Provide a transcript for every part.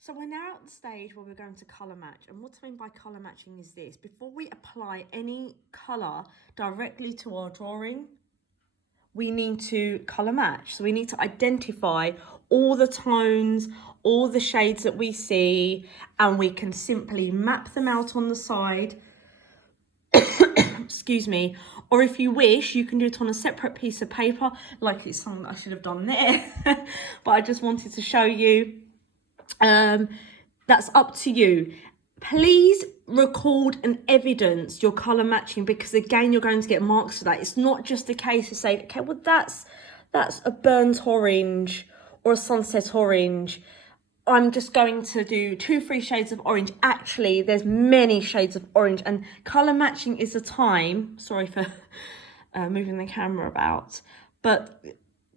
So we're now at the stage where we're going to colour match. And what I mean by colour matching is this. Before we apply any colour directly to our drawing, we need to colour match. So we need to identify all the tones, all the shades that we see, and we can simply map them out on the side. Excuse me. Or if you wish, you can do it on a separate piece of paper, like it's something that I should have done there. But I just wanted to show you. That's up to you. Please record and evidence your colour matching, because again, you're going to get marks for that. It's not just a case of saying, okay, well, that's a burnt orange or a sunset orange. I'm just going to do 2-3 shades of orange. Actually, there's many shades of orange, and colour matching is a time, sorry for moving the camera about, but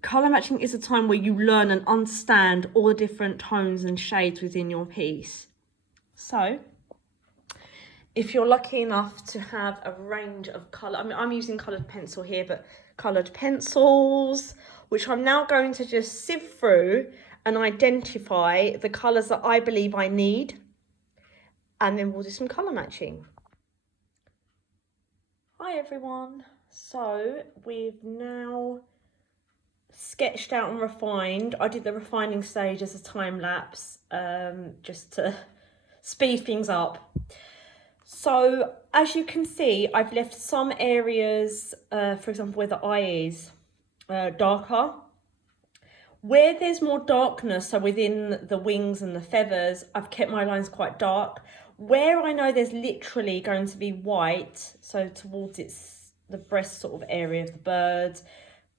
colour matching is a time where you learn and understand all the different tones and shades within your piece. So if you're lucky enough to have a range of colour, I mean, I'm using coloured pencil here, but coloured pencils, which I'm now going to just sift through and identify the colours that I believe I need, and then we'll do some colour matching. Hi everyone. So we've now sketched out and refined. I did the refining stage as a time lapse, just to speed things up. So as you can see, I've left some areas, for example, where the eye is darker. Where there's more darkness, so within the wings and the feathers, I've kept my lines quite dark. Where I know there's literally going to be white, so towards the breast sort of area of the bird,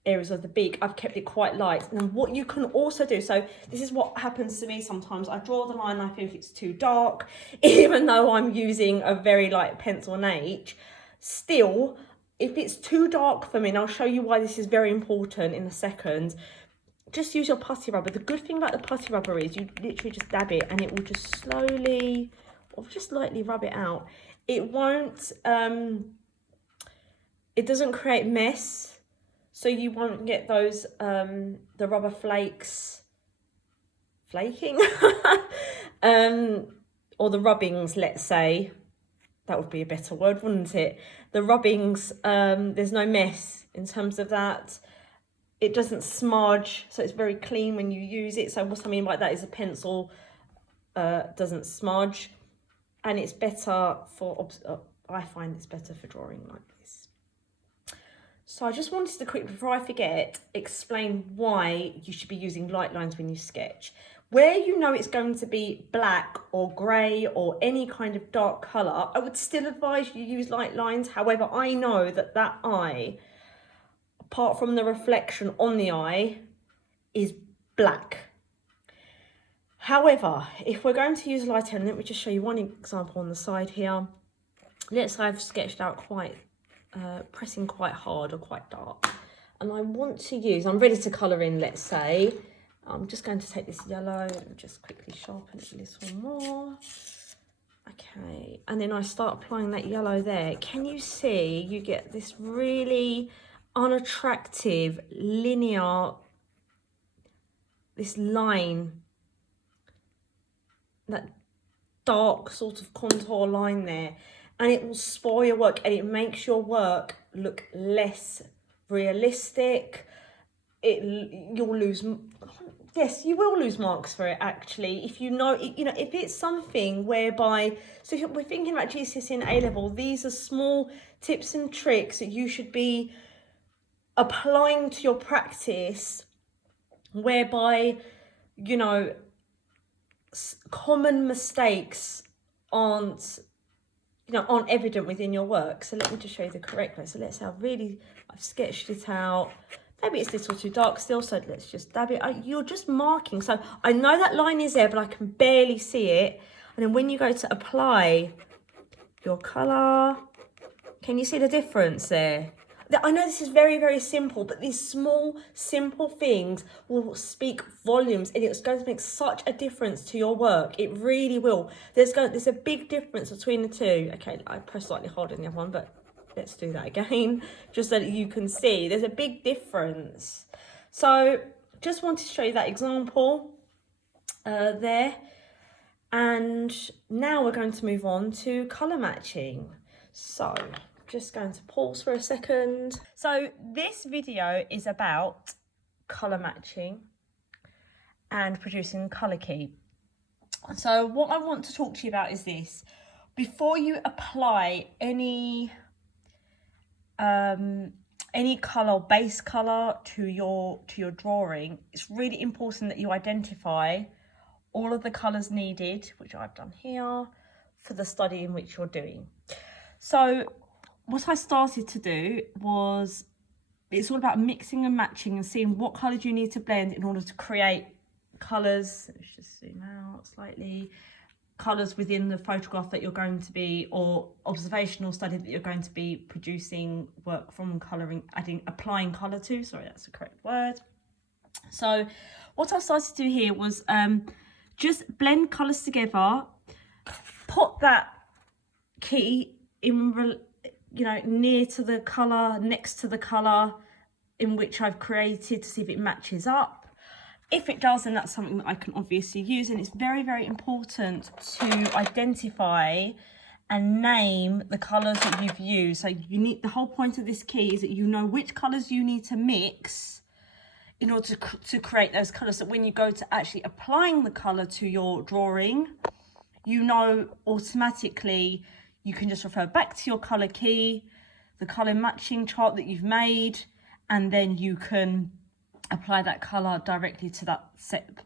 areas of the beak, I've kept it quite light. And what you can also do, so this is what happens to me sometimes, I draw the line, I think it's too dark, even though I'm using a very light pencil and H, still, if it's too dark for me, and I'll show you why this is very important in a second, just use your putty rubber. The good thing about the putty rubber is you literally just dab it and it will just slowly, or just lightly rub it out. It won't, it doesn't create mess, so you won't get those, the rubber flakes flaking, or the rubbings, let's say. That would be a better word, wouldn't it? The rubbings, there's no mess in terms of that. It doesn't smudge, so it's very clean when you use it. So what I mean by that is a pencil doesn't smudge, and it's better for, I find it's better for drawing like this. So I just wanted to quickly, before I forget, explain why you should be using light lines when you sketch. Where you know it's going to be black or grey or any kind of dark colour, I would still advise you use light lines. However, I know that that eye, apart from the reflection on the eye, is black. However, if we're going to use light, and let me just show you one example on the side here. Let's say I've sketched out quite, pressing quite hard or quite dark. And I want to use, I'm ready to colour in, let's say. I'm just going to take this yellow and just quickly sharpen it a little more. Okay, and then I start applying that yellow there. Can you see you get this really unattractive linear, this line, that dark sort of contour line there, and it will spoil your work and it makes your work look less realistic. You'll lose, yes, you will lose marks for it actually, if you know, if it's something whereby, so if we're thinking about GCSE and A-level, these are small tips and tricks that you should be applying to your practice, whereby, common mistakes aren't evident within your work. So let me just show you the correct way. So let's say I've sketched it out. Maybe it's a little too dark still, so let's just dab it. You're just marking. So I know that line is there, but I can barely see it. And then when you go to apply your colour, can you see the difference there? I know this is very, very simple, but these small, simple things will speak volumes, and it's going to make such a difference to your work. It really will. There's a big difference between the two. Okay, I pressed slightly harder than the other one, but let's do that again, just so that you can see. There's a big difference. So just wanted to show you that example there. And now we're going to move on to colour matching. So just going to pause for a second. So this video is about colour matching and producing colour key. So what I want to talk to you about is this. Before you apply any colour, base colour to your drawing, it's really important that you identify all of the colours needed, which I've done here, for the study in which you're doing. So what I started to do was, it's all about mixing and matching and seeing what colours you need to blend in order to create colours. Let's just zoom out slightly. Colours within the photograph that you're going to be, or observational study that you're going to be producing work from, colouring, applying colour to, sorry, that's the correct word. So what I started to do here was just blend colours together, put that key in, you know, near to the colour, next to the colour in which I've created, to see if it matches up. If it does, then that's something that I can obviously use. And it's very, very important to identify and name the colours that you've used. So you need, the whole point of this key is that you know which colours you need to mix in order to create those colours. So when you go to actually applying the colour to your drawing, you know automatically, you can just refer back to your colour key, the colour matching chart that you've made, and then you can apply that colour directly to that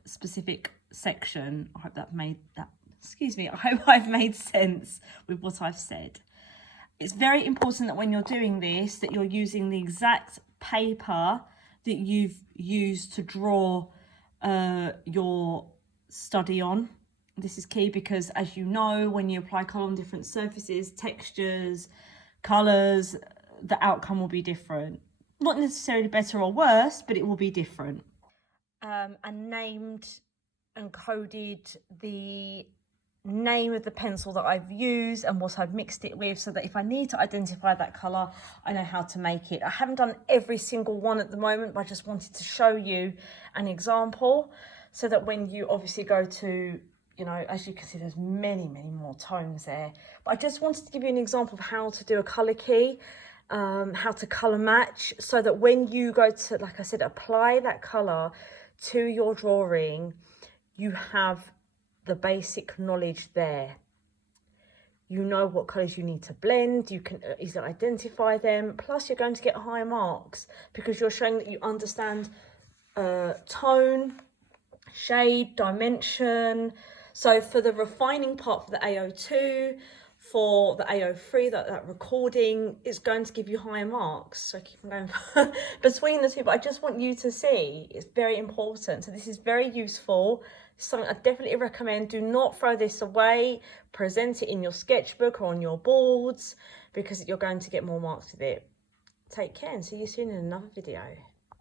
specific section. I hope that made that, excuse me, I hope I've made sense with what I've said. It's very important that when you're doing this, that you're using the exact paper that you've used to draw your study on. This is key because, as you know, when you apply colour on different surfaces, textures, colours, the outcome will be different. Not necessarily better or worse, but it will be different. And named and coded the name of the pencil that I've used and what I've mixed it with, so that if I need to identify that colour, I know how to make it. I haven't done every single one at the moment, but I just wanted to show you an example, so that when you obviously go to, you know, as you can see, there's many, many more tones there. But I just wanted to give you an example of how to do a colour key. How to colour match, so that when you go to, like I said, apply that colour to your drawing, you have the basic knowledge there. You know what colours you need to blend, you can easily identify them, plus you're going to get higher marks because you're showing that you understand tone, shade, dimension. So for the refining part, for the AO2, for the AO3, that recording is going to give you higher marks. So I keep on going between the two, but I just want you to see it's very important. So this is very useful. It's something I definitely recommend. Do not throw this away. Present it in your sketchbook or on your boards, because you're going to get more marks with it. Take care and see you soon in another video.